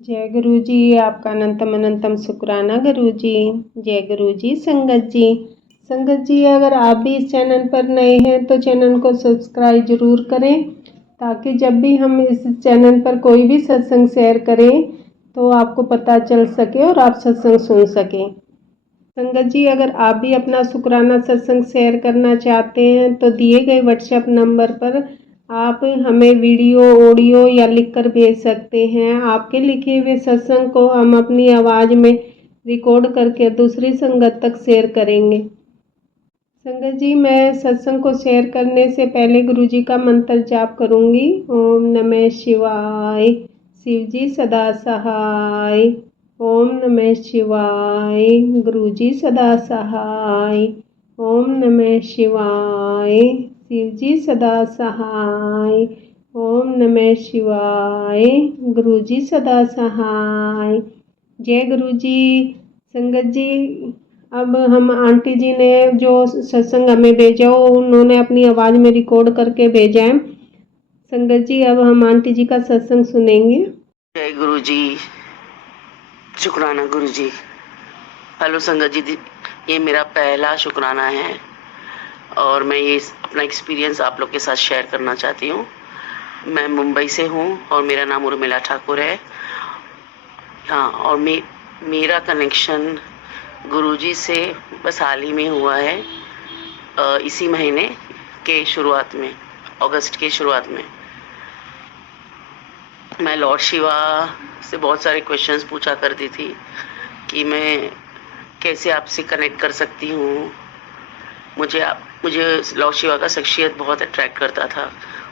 जय गुरु जी। आपका अनंतम अनंतम शुक्राना गुरु जी। जय गुरु जी। संगत जी, अगर आप भी इस चैनल पर नए हैं तो चैनल को सब्सक्राइब जरूर करें, ताकि जब भी हम इस चैनल पर कोई भी सत्संग शेयर करें तो आपको पता चल सके और आप सत्संग सुन सकें। संगत जी, अगर आप भी अपना शुक्राना सत्संग शेयर करना चाहते हैं तो दिए गए व्हाट्सएप नंबर पर आप हमें वीडियो, ऑडियो या लिखकर भेज सकते हैं। आपके लिखे हुए सत्संग को हम अपनी आवाज़ में रिकॉर्ड करके दूसरी संगत तक शेयर करेंगे। संगत जी, मैं सत्संग को शेयर करने से पहले गुरु जी का मंत्र जाप करूंगी। ओम नमः शिवाय, शिव जी सदा सहाय। ओम नमः शिवाय, गुरु जी सदा सहाय। ओम नमः शिवाय, शिव जी सदा सहाय। ओम नमः शिवाय, गुरु जी सदा सहाय। जय गुरु जी। संगत जी, अब हम आंटी जी ने जो सत्संग हमें भेजा वो उन्होंने अपनी आवाज़ में रिकॉर्ड करके भेजा है। संगत जी, अब हम आंटी जी का सत्संग सुनेंगे। जय गुरु जी। शुक्राना गुरु जी। हेलो संगत जी, ये मेरा पहला शुक्राना है और मैं ये अपना एक्सपीरियंस आप लोग के साथ शेयर करना चाहती हूँ। मैं मुंबई से हूँ और मेरा नाम उर्मिला ठाकुर है। हाँ, और मेरा कनेक्शन गुरुजी से बस हाल ही में हुआ है, इसी महीने के शुरुआत में, अगस्त के शुरुआत में। मैं लॉर्ड शिवा से बहुत सारे क्वेश्चंस पूछा करती थी कि मैं कैसे आपसे कनेक्ट कर सकती हूँ। मुझे लॉर्ड शिवा का शख्सियत बहुत अट्रैक्ट करता था,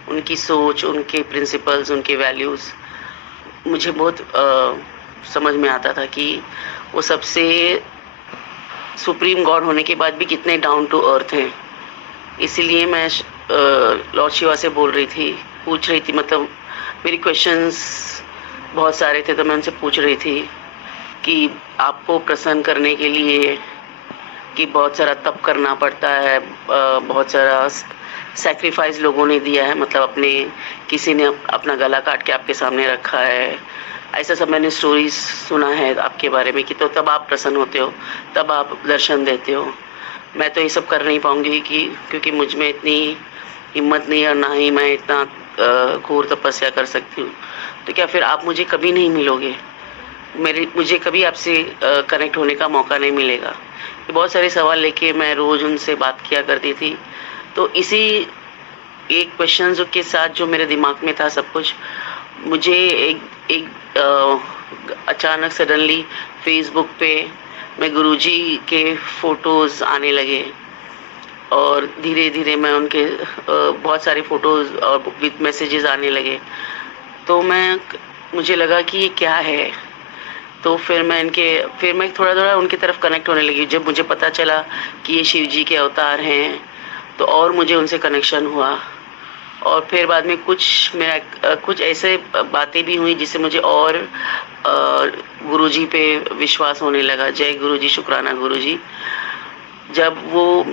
उनकी सोच, उनके प्रिंसिपल्स, उनके वैल्यूज़ मुझे बहुत समझ में आता था कि वो सबसे सुप्रीम गॉड होने के बाद भी कितने डाउन टू अर्थ हैं। इसीलिए मैं लॉर्ड शिवा से पूछ रही थी, मतलब मेरी क्वेश्चंस बहुत सारे थे, तो मैं उनसे पूछ रही थी कि आपको प्रसन्न करने के लिए कि बहुत सारा तप करना पड़ता है, बहुत सारा सैक्रिफाइस लोगों ने दिया है, मतलब किसी ने अपना गला काट के आपके सामने रखा है, ऐसा सब मैंने स्टोरीज सुना है आपके बारे में कि तो तब आप प्रसन्न होते हो, तब आप दर्शन देते हो। मैं तो ये सब कर नहीं पाऊंगी क्योंकि मुझ में इतनी हिम्मत नहीं है और ना ही मैं इतना घोर तपस्या कर सकती हूँ। तो क्या फिर आप मुझे कभी नहीं मिलोगे? मुझे कभी आपसे कनेक्ट होने का मौका नहीं मिलेगा? ये बहुत सारे सवाल लेके मैं रोज उनसे बात किया करती थी। तो इसी एक क्वेश्चन के साथ जो मेरे दिमाग में था सब कुछ, मुझे अचानक सडनली फेसबुक पे मैं गुरुजी के फोटोज आने लगे और धीरे धीरे मैं उनके बहुत सारे फोटोज और विद मैसेजेस आने लगे। तो मुझे लगा कि ये क्या है। तो फिर मैं थोड़ा थोड़ा उनकी तरफ कनेक्ट होने लगी। जब मुझे पता चला कि ये शिव जी के अवतार हैं तो और मुझे उनसे कनेक्शन हुआ। और फिर बाद में कुछ ऐसे बातें भी हुई जिससे मुझे और गुरुजी पे विश्वास होने लगा। जय गुरुजी, शुक्राना गुरुजी। जब वो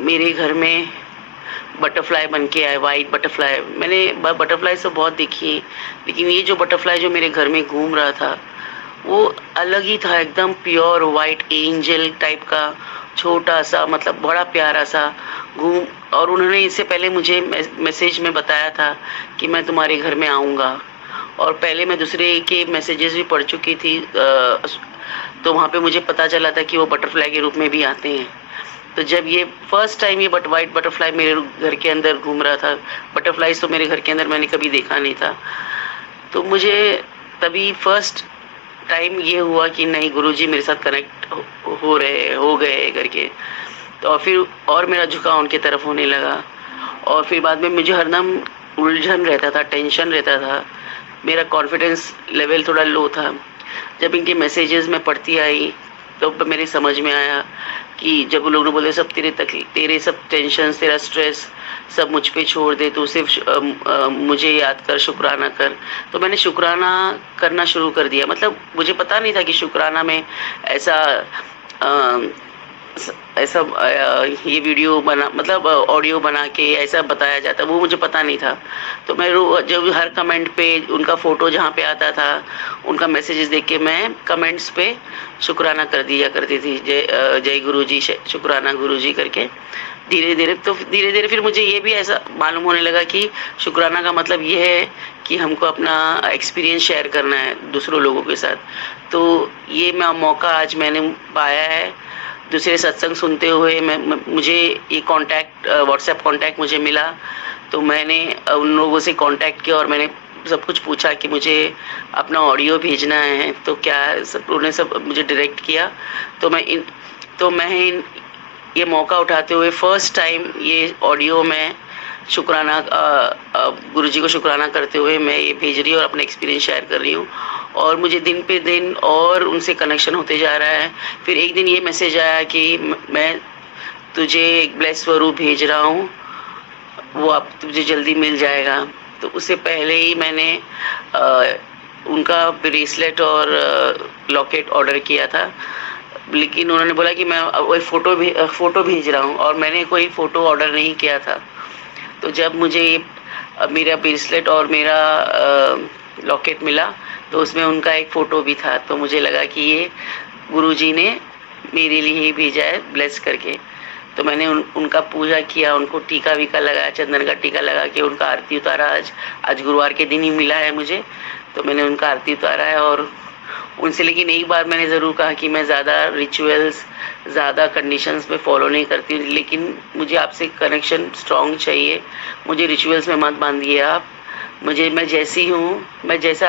मेरे घर में बटरफ्लाई बन के आए, वाइट बटरफ्लाई, मैंने बटरफ्लाई तो बहुत देखी, लेकिन ये जो बटरफ्लाई जो मेरे घर में घूम रहा था वो अलग ही था, एकदम प्योर वाइट एंजल टाइप का, छोटा सा, मतलब बड़ा प्यारा सा घूम। और उन्होंने इससे पहले मुझे मैसेज में बताया था कि मैं तुम्हारे घर में आऊँगा, और पहले मैं दूसरे के मैसेजेस भी पढ़ चुकी थी, तो वहाँ पे मुझे पता चला था कि वो बटरफ्लाई के रूप में भी आते हैं। तो जब ये फर्स्ट टाइम ये वाइट बटरफ्लाई मेरे घर के अंदर घूम रहा था, बटरफ्लाईज तो मेरे घर के अंदर मैंने कभी देखा नहीं था, तो मुझे तभी फर्स्ट टाइम ये हुआ कि नहीं, गुरुजी मेरे साथ कनेक्ट हो गए करके। तो फिर और मेरा झुकाव उनके तरफ होने लगा। और फिर बाद में मुझे हरदम उलझन रहता था, टेंशन रहता था, मेरा कॉन्फिडेंस लेवल थोड़ा लो था। जब इनके मैसेजेस में पढ़ती आई तो मेरे समझ में आया कि जब वो लोग बोले सब तेरे सब टेंशन, तेरा स्ट्रेस सब मुझ पे छोड़ दे, तो सिर्फ मुझे याद कर, शुक्राना कर। तो मैंने शुक्राना करना शुरू कर दिया। मतलब मुझे पता नहीं था कि शुक्राना में ऐसा ऐसा ये वीडियो बना मतलब ऑडियो बना के ऐसा बताया जाता, वो मुझे पता नहीं था। तो मैं जब हर कमेंट पे उनका फ़ोटो जहाँ पे आता था, उनका मैसेजेस देख के मैं कमेंट्स पे शुक्राना कर दिया करती थी, जय गुरुजी, शुक्राना गुरुजी करके। धीरे धीरे फिर मुझे ये भी ऐसा मालूम होने लगा कि शुक्राना का मतलब ये है कि हमको अपना एक्सपीरियंस शेयर करना है दूसरों लोगों के साथ। तो ये मौका आज मैंने पाया है। दूसरे सत्संग सुनते हुए मुझे ये कांटेक्ट, व्हाट्सएप कांटेक्ट मुझे मिला। तो मैंने उन लोगों से कांटेक्ट किया और मैंने सब कुछ पूछा कि मुझे अपना ऑडियो भेजना है, तो क्या सब उन्होंने सब मुझे डायरेक्ट किया। तो मैं ये मौका उठाते हुए फर्स्ट टाइम ये ऑडियो में शुक्राना गुरुजी को शुक्राना करते हुए मैं ये भेज रही हूँ और अपना एक्सपीरियंस शेयर कर रही हूँ। और मुझे दिन पे दिन और उनसे कनेक्शन होते जा रहा है। फिर एक दिन ये मैसेज आया कि मैं तुझे एक ब्लेस स्वरूप भेज रहा हूँ, वो अब तुझे जल्दी मिल जाएगा। तो उससे पहले ही मैंने उनका ब्रेसलेट और लॉकेट ऑर्डर किया था, लेकिन उन्होंने बोला कि मैं वही फ़ोटो भेज रहा हूँ, और मैंने कोई फ़ोटो ऑर्डर नहीं किया था। तो जब मुझे मेरा ब्रेसलेट और मेरा लॉकेट मिला, तो उसमें उनका एक फ़ोटो भी था। तो मुझे लगा कि ये गुरुजी ने मेरे लिए ही भेजा है ब्लेस करके। तो मैंने उनका पूजा किया, उनको टीका वीका लगाया, चंदन का टीका लगा के उनका आरती उतारा। आज गुरुवार के दिन ही मिला है मुझे, तो मैंने उनका आरती उतारा है। और उनसे लेकिन एक बार मैंने ज़रूर कहा कि मैं ज़्यादा रिचुअल्स, ज़्यादा कंडीशंस में फॉलो नहीं करती हूँ, लेकिन मुझे आपसे कनेक्शन स्ट्रॉन्ग चाहिए। मुझे रिचुअल्स में मत बांधिए आप। मैं जैसी हूँ, मैं जैसा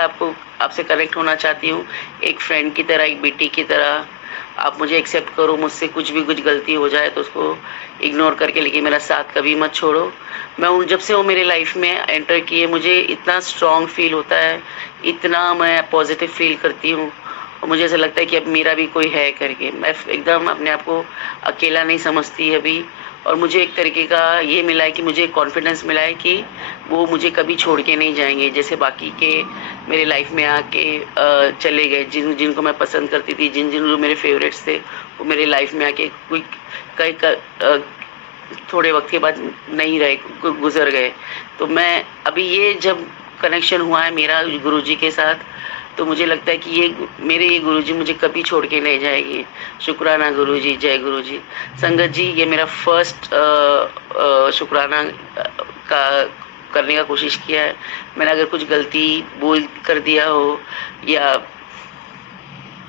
आपसे कनेक्ट होना चाहती हूँ, एक फ्रेंड की तरह, एक बेटी की तरह आप मुझे एक्सेप्ट करो। मुझसे कुछ गलती हो जाए तो उसको इग्नोर करके, लेकिन मेरा साथ कभी मत छोड़ो। जब से वो मेरे लाइफ में एंटर किए, मुझे इतना स्ट्रॉन्ग फील होता है, इतना मैं पॉजिटिव फील करती हूँ, और मुझे ऐसा लगता है कि अब मेरा भी कोई है करके। मैं एकदम अपने आप को अकेला नहीं समझती अभी। और मुझे एक तरीके का ये मिला है कि मुझे कॉन्फिडेंस मिला है कि वो मुझे कभी छोड़ के नहीं जाएंगे, जैसे बाकी के मेरे लाइफ में आके चले गए, जिनको मैं पसंद करती थी, जो मेरे फेवरेट्स थे, वो मेरे लाइफ में आके थोड़े वक्त के बाद नहीं रहे, गुजर गए। तो मैं अभी ये जब कनेक्शन हुआ है मेरा गुरुजी के साथ, तो मुझे लगता है कि ये गुरुजी मुझे कभी छोड़ के नहीं जाएगी। शुक्राना गुरुजी, जय गुरुजी। संगत जी, ये मेरा फर्स्ट शुक्राना का करने का कोशिश किया है। मैंने अगर कुछ गलती बोल कर दिया हो, या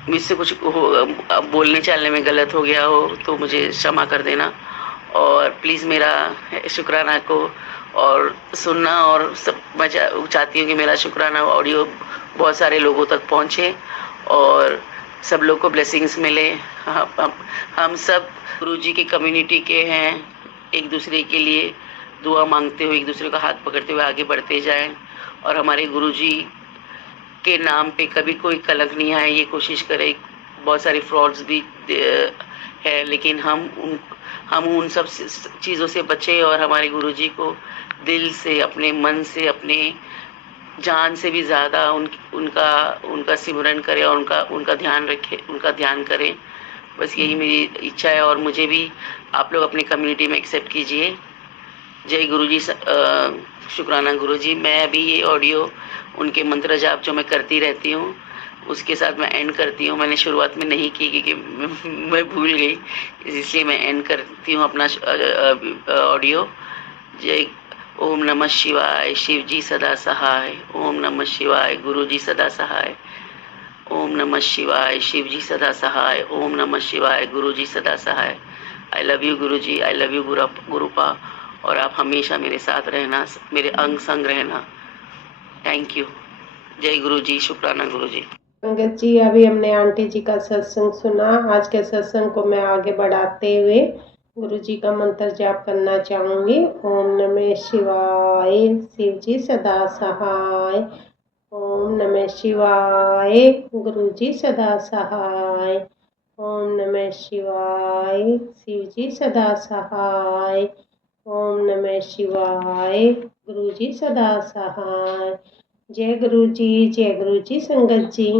मुझसे कुछ बोलने चालने में गलत हो गया हो, तो मुझे क्षमा कर देना। और प्लीज़ मेरा शुक्राना को और सुनना, और सब मैं चाहती हूँ कि मेरा शुक्राना ऑडियो बहुत सारे लोगों तक पहुँचे और सब लोग को ब्लेसिंग्स मिले। हम सब गुरुजी की कम्युनिटी के हैं, एक दूसरे के लिए दुआ मांगते हुए, एक दूसरे का हाथ पकड़ते हुए आगे बढ़ते जाएं, और हमारे गुरुजी के नाम पे कभी कोई कलंक नहीं आए, ये कोशिश करें। बहुत सारी फ्रॉड्स भी है, लेकिन हम उन सब चीज़ों से बचे, और हमारे गुरुजी को दिल से, अपने मन से, अपने जान से भी ज़्यादा उनका सिमरन करें, और उनका ध्यान रखें, उनका ध्यान करें। बस यही मेरी इच्छा है, और मुझे भी आप लोग अपनी कम्युनिटी में एक्सेप्ट कीजिए। जय गुरुजी, शुक्राना गुरुजी। मैं अभी ये ऑडियो उनके मंत्र जाप जो मैं करती रहती हूँ, उसके साथ मैं एंड करती हूँ। मैंने शुरुआत में नहीं की क्योंकि मैं भूल गई, इसलिए मैं एंड करती हूँ अपना ऑडियो। जय ओम नमः शिवाय, शिव जी सदा सहाय। ओम नमः शिवाय, गुरु जी सदा सहाय। ओम नमः शिवाय, शिव जी सदा सहाय। ओम नमः शिवाय, गुरु जी सदा सहाय। I love you Guru ji, I love you गुरुपा, और आप हमेशा मेरे साथ रहना, मेरे अंग संग रहना। Thank you. जय गुरु जी, शुक्राना गुरु जी। संगत जी, अभी हमने आंटी जी का सत्संग सुना। आज के सत्संग को मैं आगे बढ़ाते हुए गुरु जी का मंत्र जाप करना चाहूँगी। ओम नमः शिवाय, शिव जी सदा सहाय। ओम नमः शिवाय, गुरु जी सदा सहाय। ओम नमः शिवाय, शिव जी सदा सहाय। ओम नमः शिवाय, गुरु जी सदा सहाय। जय गुरु जी, जय गुरु जी। संगत जी,